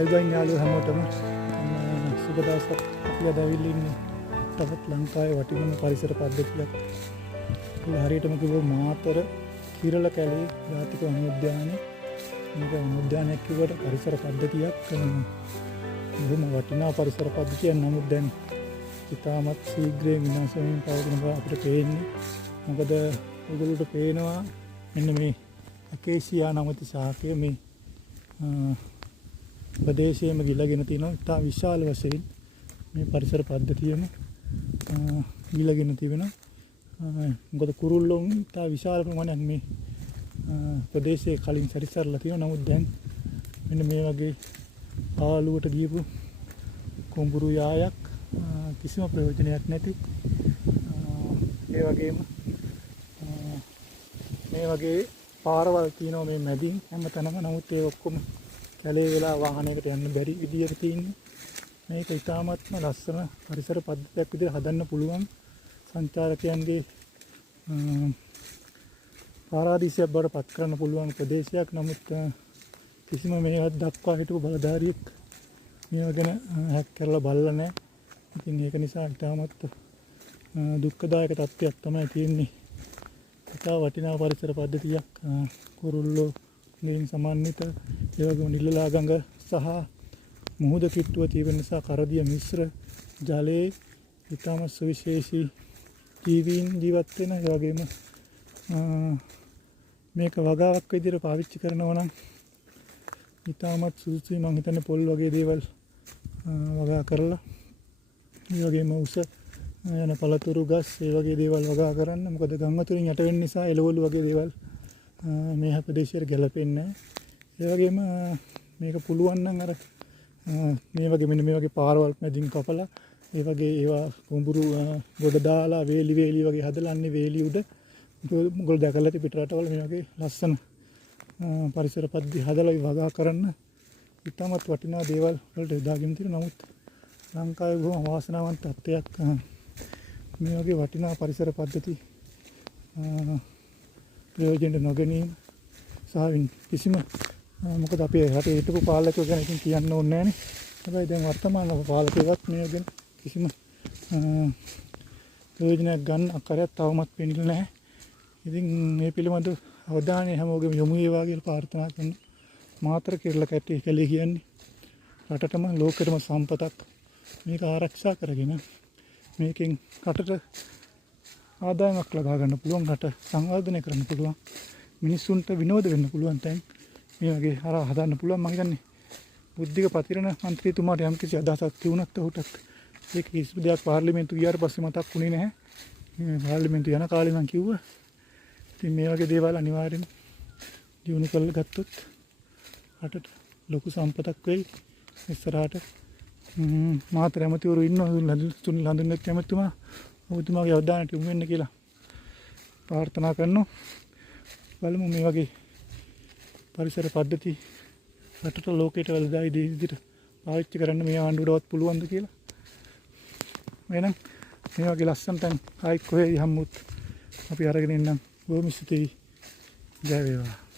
ආයුබෝවන් යාළුවෝ හැමෝටම සුබ දවසක්. අපි අද ඇවිල්ලා ඉන්නේ තවත් ලංකාවේ වටිනම පරිසර පද්ධතියක්. ඒක හරියටම කිව්වොත් මාතර කිරළ කැලේ ජාතික වනෝද්‍යානය. මේක වනෝද්‍යානයක් කිව්වට පරිසර පද්ධතියක්. බොහොම වටිනා පරිසර පද්ධතියක්. නමුත් දැන් ඉතාමත් ශීඝ්‍රයෙන් විනාශ වෙමින් පවතින බව අපිට පේන්නේ. මොකද ඔයගොල්ලන්ට පේනවා මෙන්න මේ අකේසියා නමැති ශාකය මේ ප්‍රදේශයේම ගිලගෙන තිනවා. ඉතා විශාල වශයෙන් මේ පරිසර පද්ධතියම ගිලගෙන තිබෙනවා. මොකද කුරුල්ලෝ ඉතා විශාල ප්‍රමාණයක් මේ ප්‍රදේශයේ කලින් සැරිසරලා තියෙනවා. නමුත් දැන් මෙන්න මේ වගේ පාළුවට ගියපු කොඹුරු යායක් කිසිම ප්‍රයෝජනයක් නැති ඒ වගේම මේ වගේ පාරවල් තියෙනවා මේ මැදින් හැමතැනම. නමුත් ඒ ඔක්කොම කැලේ වෙලා වාහනයකට යන්න බැරි විදියට තියෙන්නේ. මේක ඉතාමත්ම ලස්සන පරිසර පද්ධතියක් විදිහට හදන්න පුළුවන් සංචාරකයන්ගේ පාරාදීසයක් බවට පත් කරන්න පුළුවන් ප්‍රදේශයක්. නමුත් කිසිම මේවත් දක්වා හිටපු බලධාරියෙක් මේවා ගැන හැක් කරලා බලලා නැහැ. ඉතින් ඒක නිසා ඉතාමත් දුක්ඛදායක තත්ත්වයක් තමයි තියෙන්නේ. ඉතා වටිනා පරිසර පද්ධතියක්. කුරුල්ලෝ වලින් සමන්විත ඒ වගේම නිල්ලලා ගඟ සහ මුහුද කිට්ටුව තියෙන නිසා කරදිය මිශ්‍ර ජලයේ ඉතාම සුවිශේෂී ජීවීන් ජීවත් වෙන. ඒ වගේම මේක වගාවක් විදිහට පාවිච්චි කරනවා නම් ඉතාමත් සුදුසුයි. මම හිතන්නේ පොල් වගේ දේවල් වගා කරලා ඒ වගේම උස යන පළතුරු ගස් ඒ වගේ දේවල් වගා කරන්න. මොකද ගම් වතුරින් යට වෙන්න නිසා එළවලු වගේ දේවල් මේ ප්‍රදේශයට ගැලපෙන්නේ නැහැ. ඒ වගේම මේක පුළුවන් නම් අර මේ වගේ මෙන්න මේ වගේ පාරවල් මැදින් කපලා ඒ වගේ ඒවා කුඹුරු ගොඩ දාලා වේලි වගේ හදලා අන්නේ වේලි උඩ මොකද දැකලා තිබිට රටවල මේ වගේ ලස්සන පරිසර පද්ධති හදලා වගා කරන්න ඉතාමත් වටිනා දේවල් වලට යොදාගෙන තියෙනවා. නමුත් ලංකාවේ බොහොම අවාසනාවන්ත තත්ත්වයක් මේ වගේ වටිනා පරිසර පද්ධති ප්‍රයෝජනට නොගැනීම සහ කිසිම මොකද අපේ රටේ හිටපු පාලකයෝ ගැන ඉතින් කියන්න ඕනේ නැහැනේ. හැබැයි දැන් වර්තමාන පාලකයෝත් මේ ගැන කිසිම ප්‍රයෝජනයක් ගන්න අකරයක් තවමත් පෙන්නලා නැහැ. ඉතින් මේ පිළිබඳ අවධානය හැමෝගෙම යොමු වේවා කියලා ප්‍රාර්ථනා කරනවා. මාතර කිරළ කැලේ කියන්නේ රටටම ලෝකෙටම සම්පතක්. මේක ආරක්ෂා කරගෙන මේකෙන් රටට ආදායමක් ලබා ගන්න පුළුවන්, රට සංවර්ධනය කරන්න පුළුවන්, මිනිස්සුන්ට විනෝද වෙන්න පුළුවන් තැන් මේ වගේ හදන්න පුළුවන්. මම හිතන්නේ බුද්ධික පතිරණ මන්ත්‍රීතුමාට යම් කිසි අදහසක් තිබුණත් ඔහුටත් ඒක කිසිදු දෙයක් පාර්ලිමේන්තු ගියාට පස්සේ මතක් වුණේ නැහැ. මේ පාර්ලිමේන්තු යන කාලේ මම කිව්වා ඉතින් මේ වගේ දේවල් අනිවාර්යෙන් දිනු කරලා ගත්තොත් රටට ලොකු සම්පතක් වෙයි. ඉස්සරහට මාතර ඇමතිවරු ඉන්නවා සුනිල් හඳුන්වන ඇමතිතුමා ඔබතුමාගේ අවධානයට යොමු වෙන්න කියලා ප්‍රාර්ථනා කරනවා. බලමු මේ වගේ පරිසර පද්ධති රටට ලෝකයට වලදායි දේ විදිහට පාවිච්චි කරන්න මේ ආණ්ඩුවටවත් පුළුවන්ද කියලා. එහෙනම් මේ වගේ ලස්සන තැන් ආයි කොහේ යමුත් අපි අරගෙන ඉන්නම්. බොහොම ස්තුතියි. ජය වේවා.